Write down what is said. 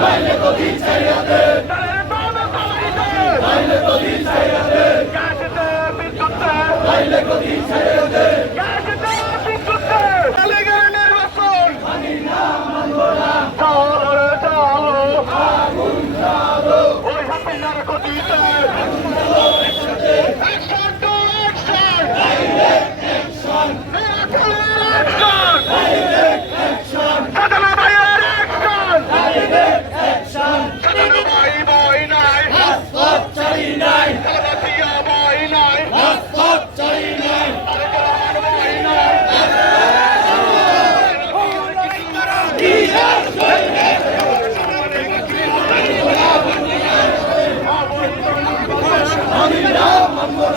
তাহলে তো দিন ছাইয়া দে আমরা